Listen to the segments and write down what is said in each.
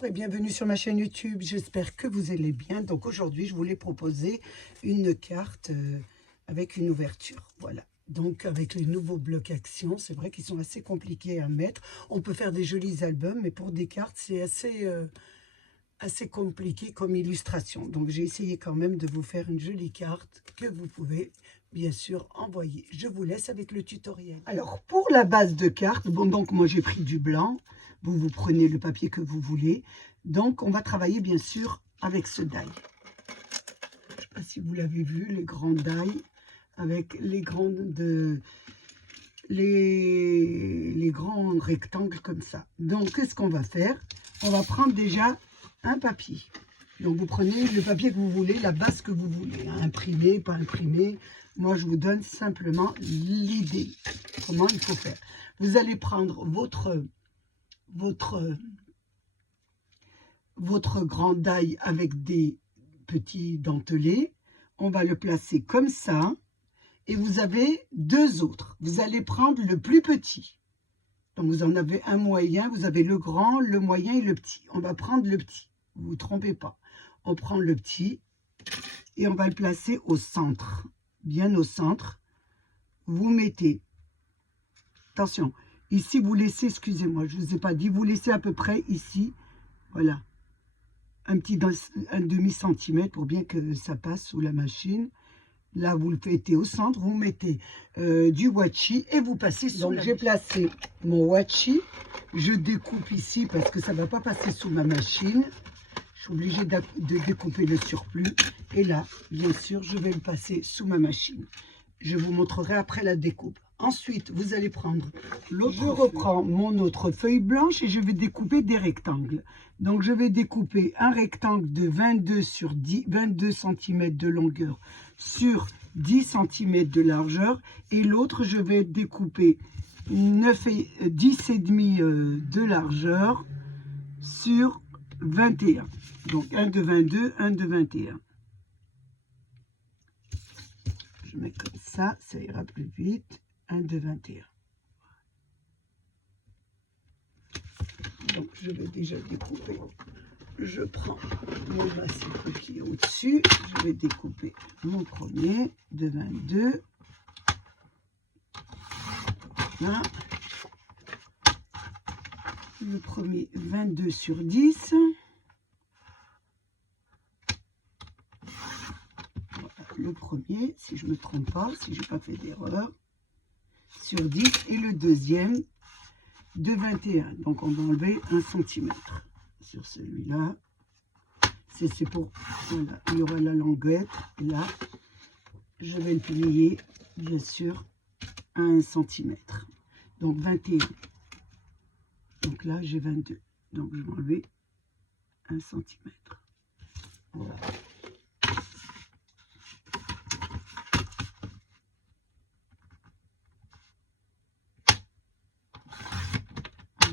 Bonjour et bienvenue sur ma chaîne YouTube, j'espère que vous allez bien. Donc aujourd'hui je voulais proposer une carte avec une ouverture, voilà. Donc avec les nouveaux blocs action, c'est vrai qu'ils sont assez compliqués à mettre. On peut faire des jolis albums, mais pour des cartes c'est assez compliqué comme illustration. Donc j'ai essayé quand même de vous faire une jolie carte que vous pouvez bien sûr envoyer. Je vous laisse avec le tutoriel. Alors pour la base de carte, bon donc moi j'ai pris du blanc. Vous prenez le papier que vous voulez. Donc, on va travailler, bien sûr, avec ce die. Je ne sais pas si vous l'avez vu, les grands die, avec les grands rectangles comme ça. Donc, qu'est-ce qu'on va faire? On va prendre déjà un papier. Donc, vous prenez le papier que vous voulez, la base que vous voulez. Hein, imprimé, pas imprimé. Moi, je vous donne simplement l'idée. Comment il faut faire. Vous allez prendre votre grand die avec des petits dentelés. On va le placer comme ça. Et vous avez deux autres. Vous allez prendre le plus petit. Donc, vous en avez un moyen. Vous avez le grand, le moyen et le petit. On va prendre le petit. Vous ne vous trompez pas. On prend le petit et on va le placer au centre. Bien au centre. Vous mettez... Attention. Ici, vous laissez, excusez-moi, je ne vous ai pas dit, vous laissez à peu près ici, voilà, un demi-centimètre pour bien que ça passe sous la machine. Là, vous le mettez au centre, vous mettez du washi et vous passez sous. Donc, j'ai placé mon washi. Je découpe ici parce que ça ne va pas passer sous ma machine. Je suis obligée de découper le surplus. Et là, bien sûr, je vais le passer sous ma machine. Je vous montrerai après la découpe. Ensuite, vous allez prendre l'autre. Je reprends mon autre feuille blanche et je vais découper des rectangles. Donc, je vais découper un rectangle de 22 cm de longueur sur 10 cm de largeur. Et l'autre, je vais découper 10,5 de largeur sur 21. Donc, un de 22, un de 21. Je mets comme ça ira plus vite. 1 de 21. Donc, je vais déjà découper. Je prends mon massif qui est au-dessus. Je vais découper mon premier de 22. Là. Le premier 22 sur 10. Voilà, le premier, si je ne me trompe pas, si je n'ai pas fait d'erreur. Sur 10 et le deuxième de 21. Donc, on va enlever 1 cm sur celui-là. C'est pour... Voilà, il y aura la languette. Là, je vais le plier, bien sûr, à 1 cm. Donc, 21. Donc là, j'ai 22. Donc, je vais enlever 1 cm. Voilà.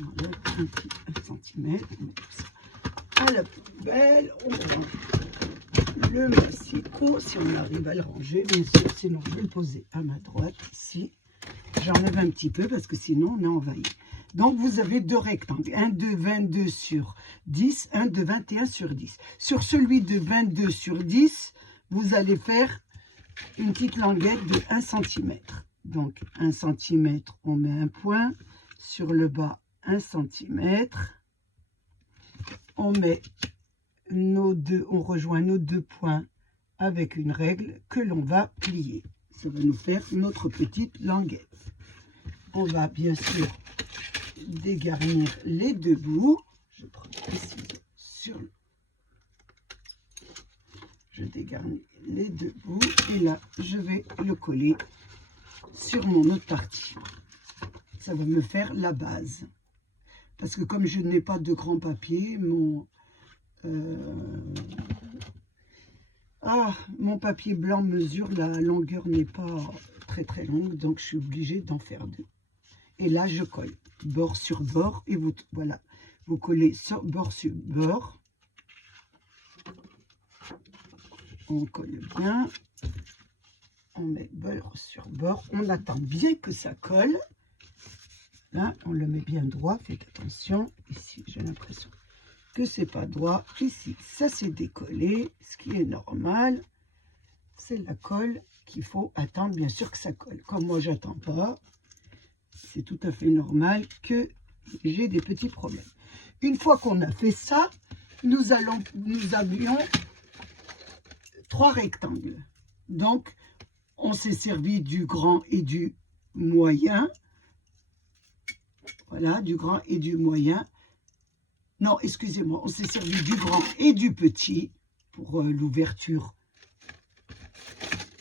On enlève un petit 1 cm. À la poubelle, on range le massicot, si on arrive à le ranger, bien sûr, sinon je vais le poser à ma droite, ici. J'enlève un petit peu parce que sinon on est envahi. Donc vous avez deux rectangles, un de 22 sur 10, un de 21 sur 10. Sur celui de 22 sur 10, vous allez faire une petite languette de 1 cm. Donc 1 cm, on met un point, sur le bas 1 cm. On met on rejoint nos deux points avec une règle que l'on va plier. Ça va nous faire notre petite languette. On va bien sûr dégarnir les deux bouts. Je prends ici je dégarnis les deux bouts et là je vais le coller sur mon autre partie. Ça va me faire la base. Parce que comme je n'ai pas de grand papier, mon papier blanc mesure, la longueur n'est pas très longue, donc je suis obligée d'en faire deux. Et là, je colle bord sur bord et voilà, vous collez bord sur bord. On colle bien, on met bord sur bord, on attend bien que ça colle. Là, on le met bien droit, faites attention. Ici, j'ai l'impression que c'est pas droit. Ici, ça s'est décollé, ce qui est normal. C'est la colle qu'il faut attendre, bien sûr, que ça colle. Comme moi, j'attends pas, c'est tout à fait normal que j'ai des petits problèmes. Une fois qu'on a fait ça, nous avions 3 rectangles. Donc, on s'est servi du grand et du moyen. Voilà, du grand et du moyen. Non, excusez-moi, on s'est servi du grand et du petit pour l'ouverture,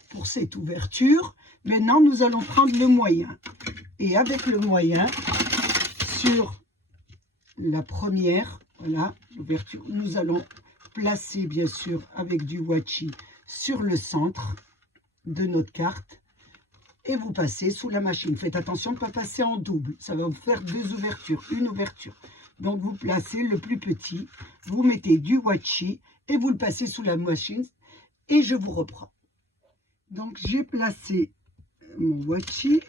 pour cette ouverture. Maintenant, nous allons prendre le moyen. Et avec le moyen, sur la première, voilà, l'ouverture, nous allons placer, bien sûr, avec du washi sur le centre de notre carte. Et vous passez sous la machine. Faites attention de ne pas passer en double. Ça va vous faire 2 ouvertures, une ouverture. Donc, vous placez le plus petit, vous mettez du washi et vous le passez sous la machine. Et je vous reprends. Donc, j'ai placé mon washi.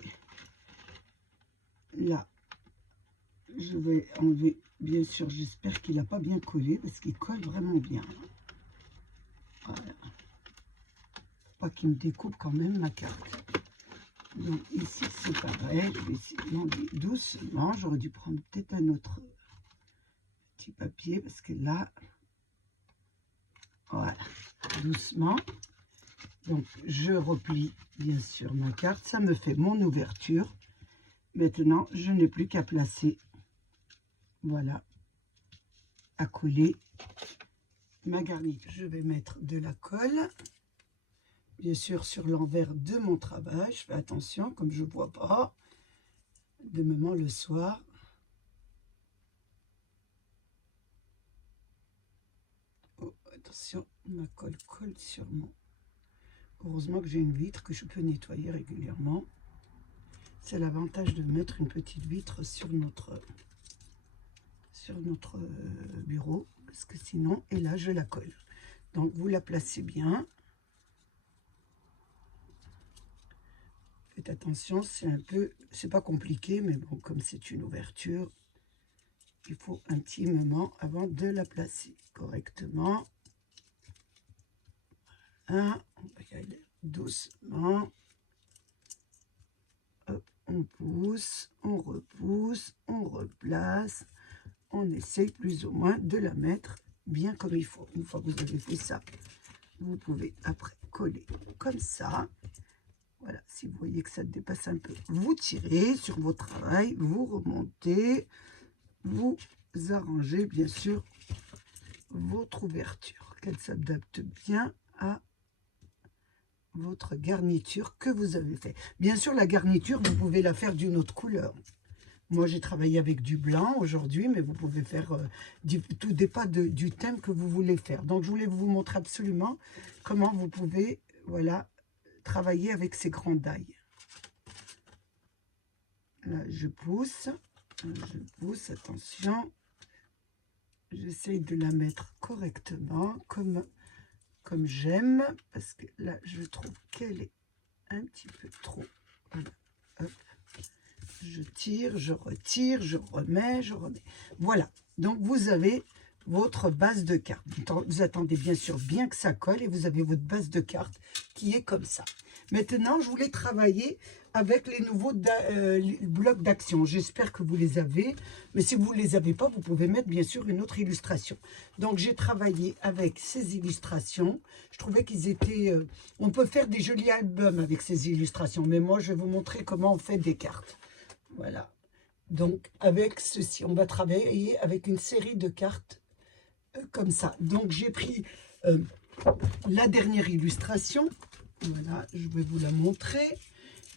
Là, je vais enlever, bien sûr, j'espère qu'il n'a pas bien collé, parce qu'il colle vraiment bien. Voilà. Pas qu'il me découpe quand même ma carte. Donc ici c'est pareil, je vais essayer d'enlever doucement. J'aurais dû prendre peut-être un autre petit papier parce que là, voilà, doucement. Donc je replie bien sûr ma carte, ça me fait mon ouverture. Maintenant je n'ai plus qu'à placer, voilà, à coller ma garniture. Je vais mettre de la colle. Bien sûr, sur l'envers de mon travail, je fais attention, comme je ne vois pas, de moment le soir. Oh, attention, ma colle colle sur moi. Heureusement que j'ai une vitre que je peux nettoyer régulièrement. C'est l'avantage de mettre une petite vitre sur notre bureau, parce que sinon, et là, je la colle. Donc, vous la placez bien. Faites attention, c'est pas compliqué, mais bon, comme c'est une ouverture, il faut un petit moment avant de la placer correctement. Voilà, on va y aller doucement. Hop, on pousse, on repousse, on replace. On essaye plus ou moins de la mettre bien comme il faut. Une fois que vous avez fait ça, vous pouvez après coller comme ça. Voilà, si vous voyez que ça dépasse un peu, vous tirez sur votre travail, vous remontez, vous arrangez bien sûr votre ouverture, qu'elle s'adapte bien à votre garniture que vous avez fait. Bien sûr, la garniture, vous pouvez la faire d'une autre couleur. Moi, j'ai travaillé avec du blanc aujourd'hui, mais vous pouvez faire, tout dépend du thème que vous voulez faire. Donc, je voulais vous montrer absolument comment vous pouvez, voilà, travailler avec ces grands die. Là, je pousse, attention. J'essaye de la mettre correctement, comme j'aime, parce que là, je trouve qu'elle est un petit peu trop. Voilà, hop. Je tire, je retire, je remets, je remets. Voilà, donc vous avez votre base de carte. Vous attendez bien sûr bien que ça colle et vous avez votre base de carte qui est comme ça. Maintenant, je voulais travailler avec les nouveaux blocs d'action. J'espère que vous les avez, mais si vous ne les avez pas, vous pouvez mettre bien sûr une autre illustration. Donc, j'ai travaillé avec ces illustrations. Je trouvais qu'ils étaient... on peut faire des jolis albums avec ces illustrations, mais moi, je vais vous montrer comment on fait des cartes. Voilà. Donc, avec ceci, on va travailler avec une série de cartes comme ça. Donc, j'ai pris la dernière illustration. Voilà, je vais vous la montrer.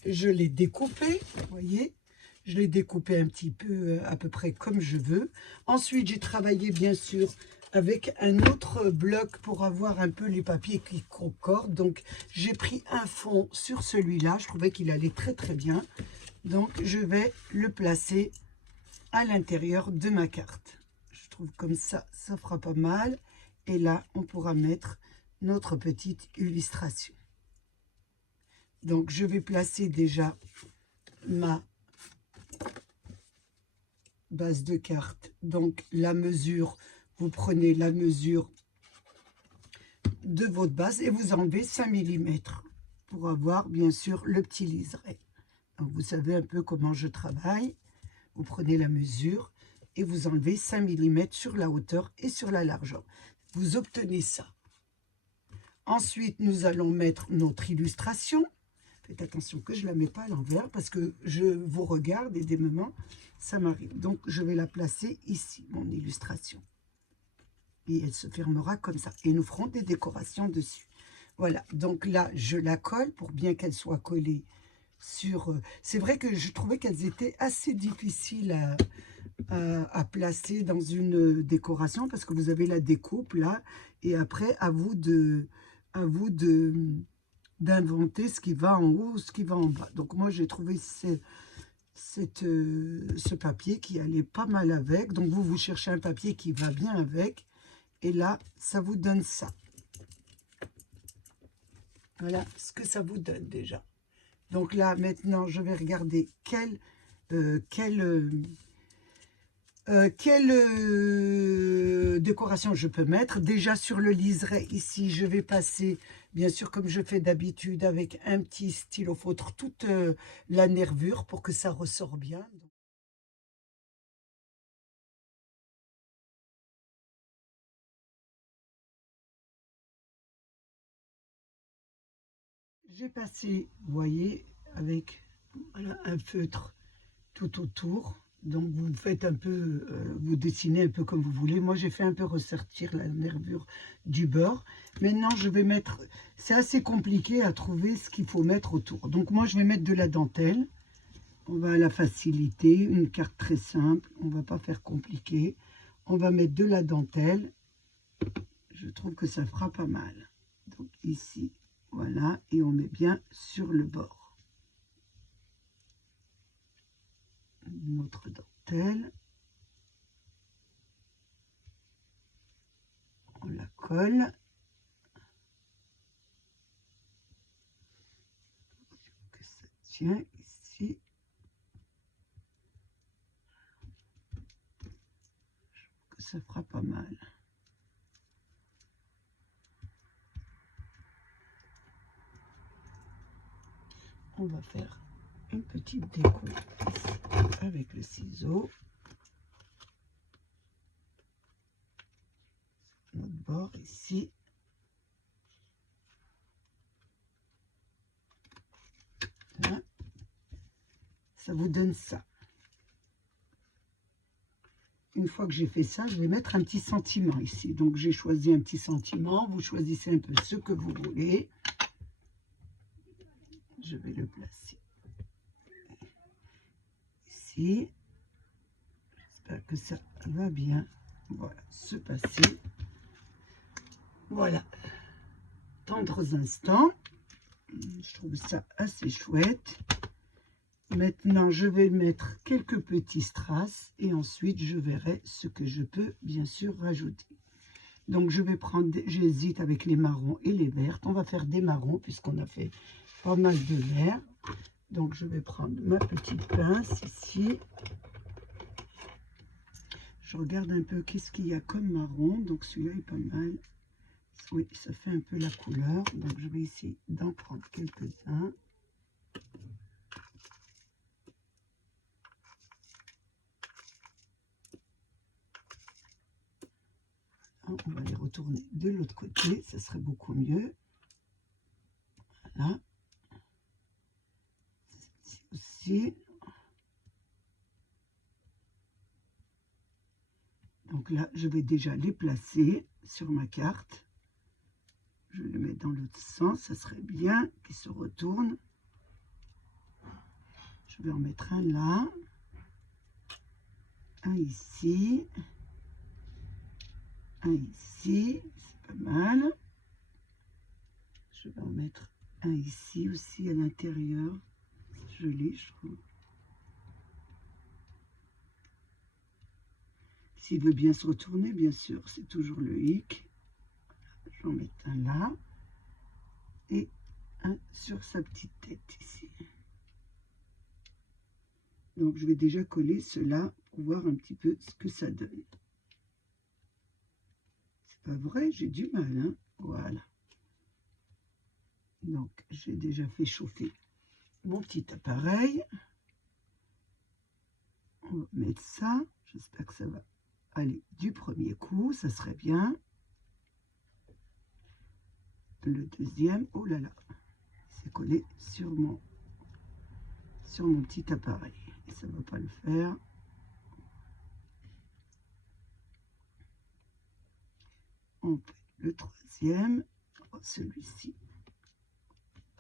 Je l'ai découpée, vous voyez. Je l'ai découpée un petit peu, à peu près comme je veux. Ensuite, j'ai travaillé, bien sûr, avec un autre bloc pour avoir un peu les papiers qui concordent. Donc, j'ai pris un fond sur celui-là. Je trouvais qu'il allait très, très bien. Donc, je vais le placer à l'intérieur de ma carte. Je trouve comme ça, ça fera pas mal. Et là, on pourra mettre notre petite illustration. Donc, je vais placer déjà ma base de carte. Donc, la mesure, vous prenez la mesure de votre base et vous enlevez 5 mm pour avoir bien sûr le petit liseré. Donc vous savez un peu comment je travaille. Vous prenez la mesure et vous enlevez 5 mm sur la hauteur et sur la largeur. Vous obtenez ça. Ensuite, nous allons mettre notre illustration. Faites attention que je ne la mets pas à l'envers parce que je vous regarde et des moments, ça m'arrive. Donc, je vais la placer ici, mon illustration. Et elle se fermera comme ça. Et nous ferons des décorations dessus. Voilà, donc là, je la colle pour bien qu'elle soit collée sur... C'est vrai que je trouvais qu'elles étaient assez difficiles à placer dans une décoration parce que vous avez la découpe là. Et après, à vous d'inventer ce qui va en haut, ce qui va en bas. Donc moi, j'ai trouvé ce papier qui allait pas mal avec. Donc vous cherchez un papier qui va bien avec. Et là, ça vous donne ça. Voilà ce que ça vous donne déjà. Donc là, maintenant, je vais regarder quelle décoration je peux mettre. Déjà sur le liseré, ici, je vais passer, bien sûr, comme je fais d'habitude, avec un petit stylo feutre, toute la nervure pour que ça ressort bien. J'ai passé, vous voyez, avec voilà, un feutre tout autour. Donc vous faites un peu, vous dessinez un peu comme vous voulez. Moi j'ai fait un peu ressortir la nervure du bord. Maintenant je vais mettre, c'est assez compliqué à trouver ce qu'il faut mettre autour. Donc moi je vais mettre de la dentelle. On va à la facilité, une carte très simple. On va pas faire compliqué. On va mettre de la dentelle. Je trouve que ça fera pas mal. Donc ici, voilà, et on met bien sur le bord. Notre dentelle. On la colle. Que ça tient ici. Je trouve que ça fera pas mal. On va faire une petite déco avec le ciseau. Notre bord ici. Là. Ça vous donne ça. Une fois que j'ai fait ça, je vais mettre un petit sentiment ici. Donc j'ai choisi un petit sentiment. Vous choisissez un peu ce que vous voulez. Je vais le placer ici. J'espère que ça va bien. Voilà, se passer. Voilà. Tendres instants. Je trouve ça assez chouette. Maintenant, je vais mettre quelques petits strass et ensuite, je verrai ce que je peux, bien sûr, rajouter. Donc, je vais prendre, j'hésite avec les marrons et les vertes. On va faire des marrons puisqu'on a fait pas mal de vert. Donc, je vais prendre ma petite pince ici. Je regarde un peu qu'est-ce qu'il y a comme marron. Donc, celui-là est pas mal. Oui, ça fait un peu la couleur. Donc, je vais essayer d'en prendre quelques-uns. On va les retourner de l'autre côté, ça serait beaucoup mieux. Voilà. Ici aussi. Donc là, je vais déjà les placer sur ma carte. Je vais le mettre dans l'autre sens, ça serait bien qu'il se retourne. Je vais en mettre un là, un ici, un ici, c'est pas mal. Je vais en mettre un ici aussi à l'intérieur. Joli, je trouve. S'il veut bien se retourner, bien sûr, c'est toujours le hic. Je vais en mettre un là et un sur sa petite tête ici. Donc je vais déjà coller cela pour voir un petit peu ce que ça donne. pas vrai, j'ai du mal, hein. Voilà. Donc, j'ai déjà fait chauffer mon petit appareil. On va mettre ça. J'espère que ça va aller du premier coup. Ça serait bien. Le deuxième, oh là là, c'est collé sur mon petit appareil. Et ça ne va pas le faire. On fait le troisième. Oh, celui-ci.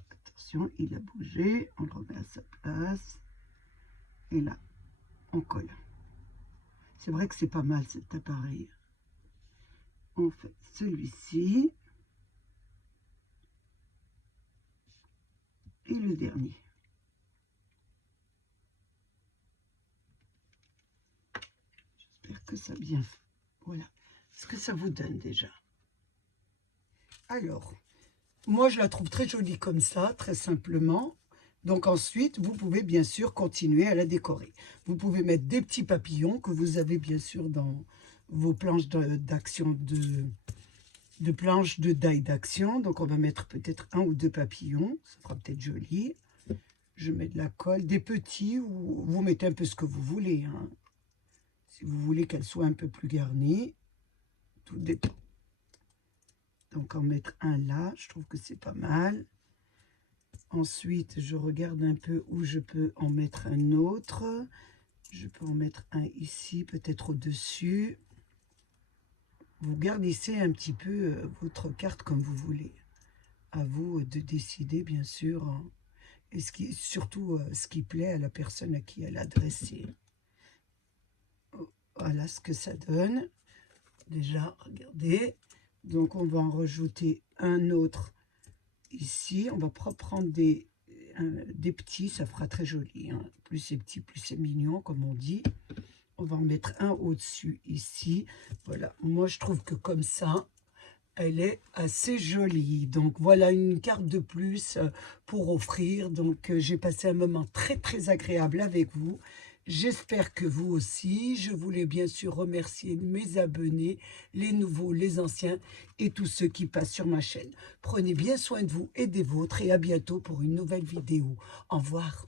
Attention, il a bougé. On le remet à sa place. Et là, on colle. C'est vrai que c'est pas mal cet appareil. On fait celui-ci. Et le dernier. J'espère que ça bien fait. Voilà. Ce que ça vous donne déjà. Alors, moi je la trouve très jolie comme ça, très simplement. Donc ensuite, vous pouvez bien sûr continuer à la décorer. Vous pouvez mettre des petits papillons que vous avez bien sûr dans vos planches d'action de planches de die d'action. Donc on va mettre peut-être 1 ou 2 papillons, ça fera peut-être joli. Je mets de la colle, des petits, ou vous mettez un peu ce que vous voulez, hein. Si vous voulez qu'elle soit un peu plus garnie, tout dépend. Donc en mettre un là, je trouve que c'est pas mal. Ensuite, je regarde un peu où je peux en mettre un autre. Je peux en mettre un ici, peut-être au-dessus. Vous garnissez un petit peu votre carte comme vous voulez. À vous de décider, bien sûr, hein, et surtout ce qui plaît à la personne à qui elle est adressée. Voilà ce que ça donne. Déjà, regardez. Donc, on va en rajouter un autre ici. On va prendre des petits, ça fera très joli, hein. Plus c'est petit, plus c'est mignon, comme on dit. On va en mettre un au-dessus ici. Voilà, moi je trouve que comme ça, elle est assez jolie. Donc voilà une carte de plus pour offrir. Donc j'ai passé un moment très très agréable avec vous. J'espère que vous aussi. Je voulais bien sûr remercier mes abonnés, les nouveaux, les anciens et tous ceux qui passent sur ma chaîne. Prenez bien soin de vous et des vôtres et à bientôt pour une nouvelle vidéo. Au revoir.